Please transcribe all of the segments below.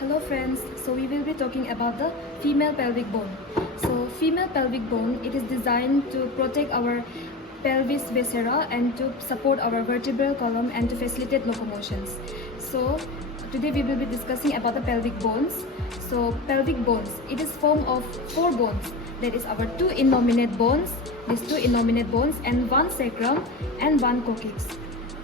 Hello friends, so we will be talking about the female pelvic bone. So female pelvic bone, it is designed to protect our pelvis viscera and to support our vertebral column and to facilitate locomotions. So today we will be discussing about the pelvic bones. So pelvic bones, it is formed of 4 bones. That is our 2 innominate bones, these 2 innominate bones, and 1 sacrum and 1 coccyx.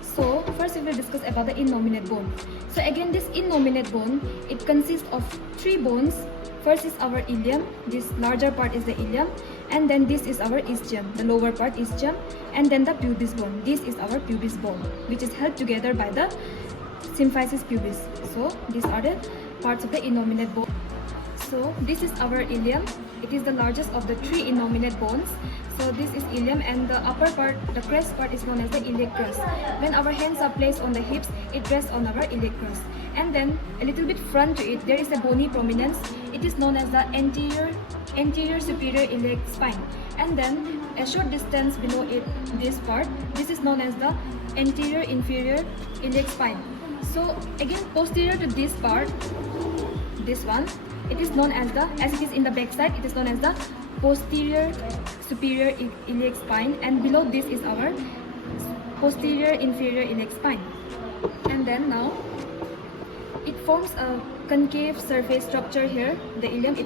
So first we will discuss about the innominate bone. So again, this innominate bone, it consists of 3 bones. First is our ilium, this larger part is the ilium, and then this is our ischium, the lower part ischium, and then the pubis bone. This is our pubis bone, which is held together by the symphysis pubis. So these are the parts of the innominate bone. So this is our ilium. It is the largest of the 3 innominate bones. So this is ilium, and the upper part, the crest part, is known as the iliac crest. When our hands are placed on the hips, it rests on our iliac crest. And then a little bit front to it, there is a bony prominence. It is known as the anterior superior iliac spine. And then a short distance below it, this part, this is known as the anterior inferior iliac spine. So again, posterior to this part, this one, it is known as as it is in the back side, it is known as the posterior superior iliac spine, and below this is our posterior inferior iliac spine. And then now it forms a concave surface structure here. The ilium,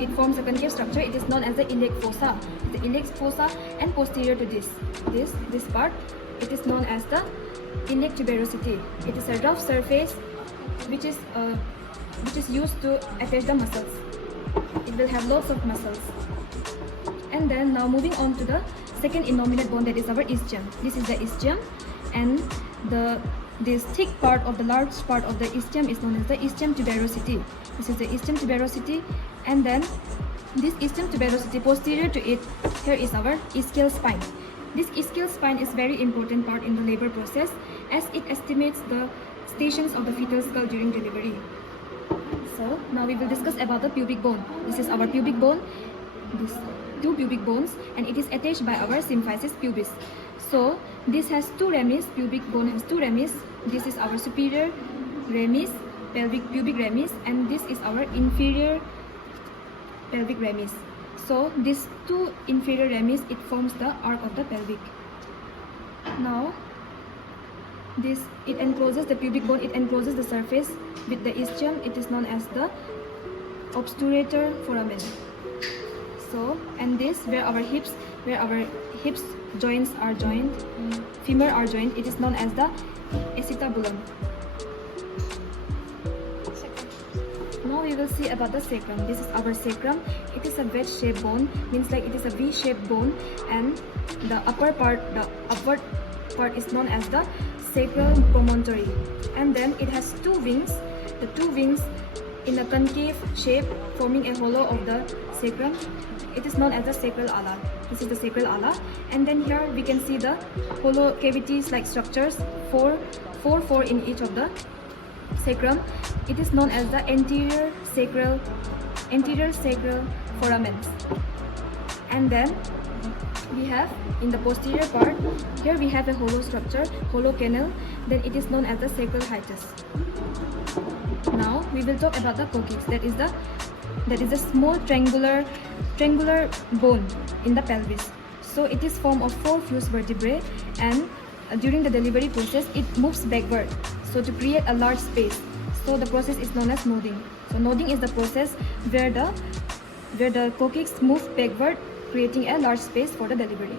it forms a concave structure. It is known as the iliac fossa. The iliac fossa, and posterior to this part, it is known as the iliac tuberosity. It is a rough surface which is used to attach the muscles. It will have lots of muscles. And then now moving on to the second innominate bone, that is our ischium. This is the ischium, and this thick part of the large part of the ischium is known as the ischium tuberosity. This is the ischium tuberosity, and then this ischium tuberosity, posterior to it, here is our ischial spine. This ischial spine is very important part in the labor process, as it estimates the stations of the fetal skull during delivery. So now we will discuss about the pubic bone. This is our pubic bone, these 2 pubic bones, and it is attached by our symphysis pubis. So this has 2 ramus, pubic bone has 2 ramus. This is our superior ramus, pubic ramus, and this is our inferior pelvic ramus. So these 2 inferior ramus, it forms the arc of the pelvic. Now it encloses the pubic bone, it encloses the surface with the ischium. It is known as the obturator foramen. So, and this, where our hips joints are joined, femur are joined, it is known as the acetabulum. Now we will see about the sacrum. This is our sacrum. It is a wedge-shaped bone, means like it is a V-shaped bone, and the upper part, the upward part, is known as the sacral promontory. And then it has 2 wings. The 2 wings in a concave shape, forming a hollow of the sacrum. It is known as the sacral ala. This is the sacral ala. And then here we can see the hollow cavities like structures, 4 in each of the sacrum. It is known as the anterior sacral foramens. And then we have in the posterior part, here we have a hollow structure, hollow canal. Then it is known as the sacral hiatus. Now we will talk about the coccyx. That is a small triangular bone in the pelvis. So it is formed of 4 fused vertebrae, and during the delivery process it moves backward, so to create a large space. So the process is known as noding. So noding is the process where the coccyx moves backward, creating a large space for the delivery.